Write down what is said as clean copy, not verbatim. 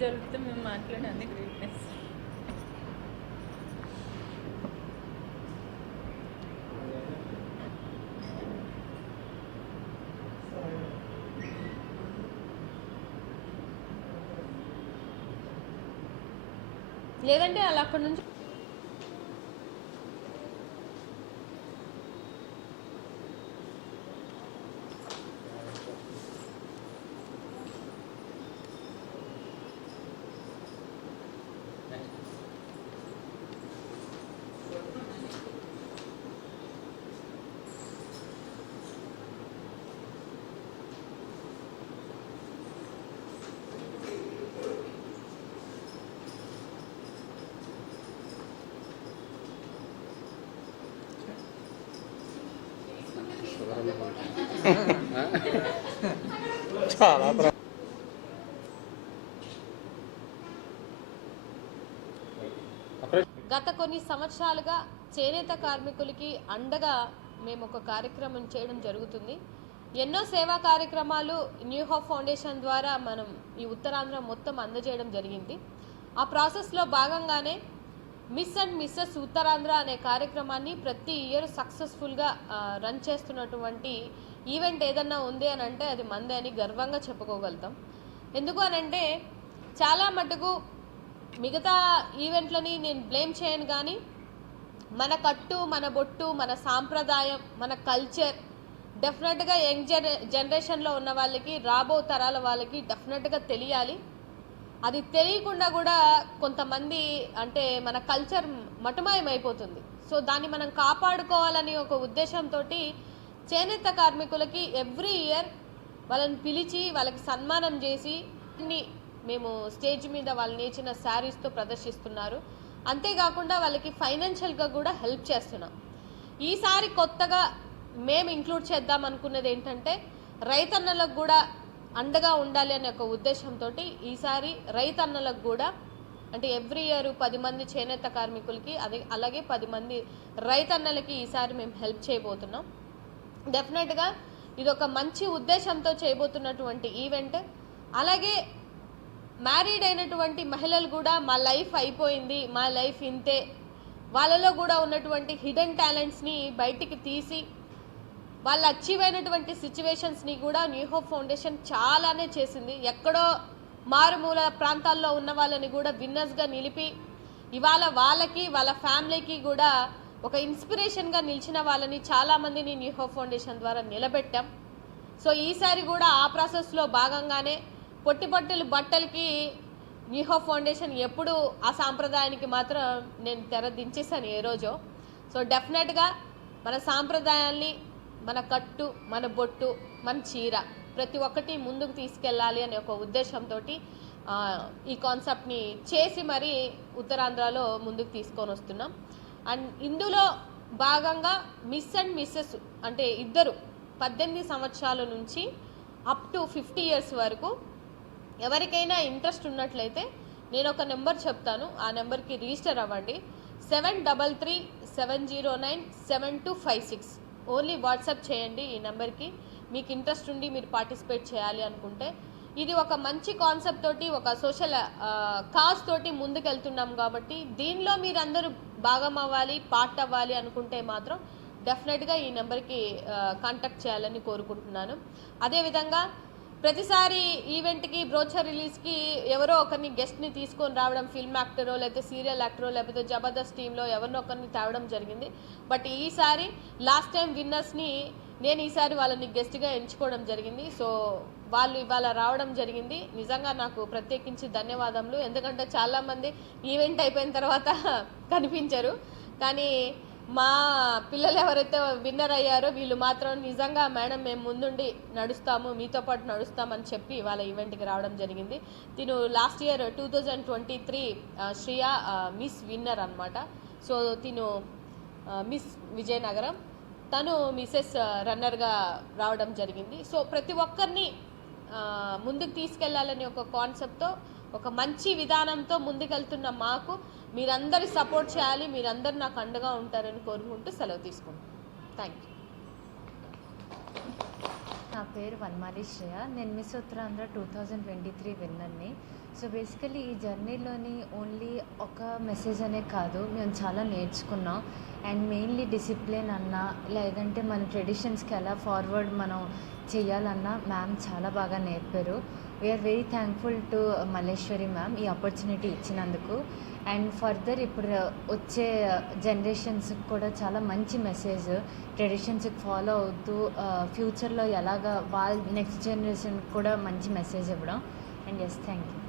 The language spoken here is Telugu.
జరుగుతుంది మేము మాట్లాడేది గ్రేట్నెస్. లేదంటే అలా అక్కడి నుంచి చాలా గత కొన్ని సంవత్సరాలుగా చేనేత కార్మికులకి అండగా మేము ఒక కార్యక్రమం చేయడం జరుగుతుంది. ఎన్నో సేవా కార్యక్రమాలు న్యూ హోప్ ఫౌండేషన్ ద్వారా మనం ఈ ఉత్తరాంధ్ర మొత్తం అందజేయడం జరిగింది. ఆ ప్రాసెస్లో భాగంగానే మిస్ అండ్ మిస్సెస్ ఉత్తరాంధ్ర అనే కార్యక్రమాన్ని ప్రతి ఇయర్ సక్సెస్ఫుల్గా రన్ చేస్తున్నటువంటి ఈవెంట్ ఏదన్నా ఉంది అని అంటే అది మందే అని గర్వంగా చెప్పుకోగలుగుతాం. ఎందుకు అనంటే చాలా మటుకు మిగతా ఈవెంట్లని నేను బ్లేమ్ చేయను, కానీ మన కట్టు, మన బొట్టు, మన సాంప్రదాయం, మన కల్చర్ డెఫినెట్గా యంగ్ జనరేషన్లో ఉన్న వాళ్ళకి, రాబో తరాల వాళ్ళకి డెఫినెట్గా తెలియాలి. అది తెలియకుండా కూడా కొంతమంది అంటే మన కల్చర్ మటుమాయం అయిపోతుంది. సో దాన్ని మనం కాపాడుకోవాలని ఒక ఉద్దేశంతో చేనేత కార్మికులకి ఎవ్రీ ఇయర్ వాళ్ళని పిలిచి వాళ్ళకి సన్మానం చేసి మేము స్టేజ్ మీద వాళ్ళు నేర్చిన శారీస్తో ప్రదర్శిస్తున్నారు. అంతేకాకుండా వాళ్ళకి ఫైనాన్షియల్గా కూడా హెల్ప్ చేస్తున్నాం. ఈసారి కొత్తగా మేము ఇంక్లూడ్ చేద్దాం అనుకున్నది ఏంటంటే రైతన్నలకు కూడా అండగా ఉండాలి అనే ఒక ఉద్దేశంతో ఈసారి రైతన్నలకు కూడా అంటే ఎవ్రీ ఇయర్ 10 మంది చేనేత కార్మికులకి అలాగే 10 మంది రైతన్నలకి ఈసారి మేము హెల్ప్ చేయబోతున్నాం. డెఫినెట్గా ఇది ఒక మంచి ఉద్దేశంతో చేయబోతున్నటువంటి ఈవెంట్. అలాగే మ్యారీడ్ అయినటువంటి మహిళలు కూడా మా లైఫ్ అయిపోయింది, మా లైఫ్ ఇంతే, వాళ్ళలో కూడా ఉన్నటువంటి హిడెన్ టాలెంట్స్ని బయటికి తీసి వాళ్ళు అచీవ్ అయినటువంటి సిచ్యువేషన్స్ని కూడా న్యూ హోప్ ఫౌండేషన్ చాలానే చేసింది. ఎక్కడో మారుమూల ప్రాంతాల్లో ఉన్న వాళ్ళని కూడా విన్నర్స్గా నిలిపి ఇవాళ వాళ్ళకి వాళ్ళ ఫ్యామిలీకి కూడా ఒక ఇన్స్పిరేషన్గా నిలిచిన వాళ్ళని చాలామందిని న్యూ హోప్ ఫౌండేషన్ ద్వారా నిలబెట్టాం. సో ఈసారి కూడా ఆ ప్రాసెస్లో భాగంగానే పొట్టిపొట్టలు బట్టలకి న్యూ హోప్ ఫౌండేషన్ ఎప్పుడు ఆ సాంప్రదాయానికి మాత్రం నేను తెర దించేసాను ఏ రోజో. సో డెఫినెట్గా మన సాంప్రదాయాల్ని, మన కట్టు, మన బొట్టు, మన చీర ప్రతి ఒక్కటి ముందుకు తీసుకెళ్ళాలి అనే ఒక ఉద్దేశంతో ఈ కాన్సెప్ట్ని చేసి మరి ఉత్తరాంధ్రలో ముందుకు తీసుకొని వస్తున్నాం. అండ్ ఇందులో భాగంగా మిస్ అండ్ మిస్సెస్ అంటే ఇద్దరు 18 సంవత్సరాల నుంచి అప్ టు 50 years వరకు ఎవరికైనా ఇంట్రెస్ట్ ఉన్నట్లయితే నేను ఒక నెంబర్ చెప్తాను, ఆ నెంబర్కి రిజిస్టర్ అవ్వండి. 7337097256. ఓన్లీ వాట్సాప్ చేయండి ఈ నెంబర్కి. మీకు ఇంట్రెస్ట్ ఉండి మీరు పార్టిసిపేట్ చేయాలి అనుకుంటే. ఇది ఒక మంచి కాన్సెప్ట్ తోటి, ఒక సోషల్ కాజ్ తోటి ముందుకెళ్తున్నాం కాబట్టి దీనిలో మీరందరూ భాగం అవ్వాలి, పార్ట్ అవ్వాలి అనుకుంటే మాత్రం డెఫినెట్గా ఈ నెంబర్కి కాంటాక్ట్ చేయాలని కోరుకుంటున్నాను. అదేవిధంగా ప్రతిసారి ఈవెంట్కి, బ్రోచర్ రిలీజ్కి ఎవరో ఒకరిని గెస్ట్ని తీసుకొని రావడం, ఫిల్మ్ యాక్టరో లేకపోతే సీరియల్ యాక్టరో లేకపోతే జబర్దస్త్ టీంలో ఎవరినో ఒకరిని తేవడం జరిగింది. బట్ ఈసారి లాస్ట్ టైం విన్నర్స్ని నేను ఈసారి వాళ్ళని గెస్ట్గా ఎంచుకోవడం జరిగింది. సో వాళ్ళు ఇవాళ రావడం జరిగింది. నిజంగా నాకు ప్రత్యేకించి ధన్యవాదములు. ఎందుకంటే చాలామంది ఈవెంట్ అయిపోయిన తర్వాత కనిపించరు, కానీ మా పిల్లలు ఎవరైతే విన్నర్ అయ్యారో వీళ్ళు మాత్రం నిజంగా మేడం మేము ముందుండి నడుస్తాము, మీతో పాటు నడుస్తామని చెప్పి వాళ్ళ ఈవెంట్కి రావడం జరిగింది. తిను last year 2023 Shriya miss winner అనమాట. సో తిను మిస్ విజయనగరం, తను మిసెస్ రన్నర్గా రావడం జరిగింది. సో ప్రతి ఒక్కరిని ముందుకు తీసుకెళ్లాలని ఒక కాన్సెప్ట్తో, ఒక మంచి విధానంతో ముందుకెళ్తున్న మాకు మీరందరూ సపోర్ట్ చేయాలి, మీరందరూ నాకు అండగా ఉంటారని కోరుకుంటూ సెలవు తీసుకుంటాను. Thank you. నా పేరు వన్మాలి శ్రేయ. నేను మిస్ ఉత్తరాంధ్ర 2023 విన్నర్ని. సో బేసికలీ ఈ జర్నీలోని ఓన్లీ ఒక మెసేజ్ అనే కాదు, మేము చాలా నేర్చుకున్నాం. అండ్ మెయిన్లీ డిసిప్లిన్ అన్నా, లేదంటే మన ట్రెడిషన్స్కి ఎలా ఫార్వర్డ్ మనం చేయాలన్నా మ్యామ్ చాలా బాగా నేర్పారు. We're very thankful to Malleswari ma'am ఈ ఆపర్చునిటీ ఇచ్చినందుకు. అండ్ ఫర్దర్ ఇప్పుడు వచ్చే జనరేషన్స్కి కూడా చాలా మంచి మెసేజ్, ట్రెడిషన్స్కి ఫాలో అవుతూ ఫ్యూచర్లో ఎలాగా వాళ్ళ నెక్స్ట్ జనరేషన్కి కూడా మంచి మెసేజ్ ఇవ్వడం. And yes, thank you.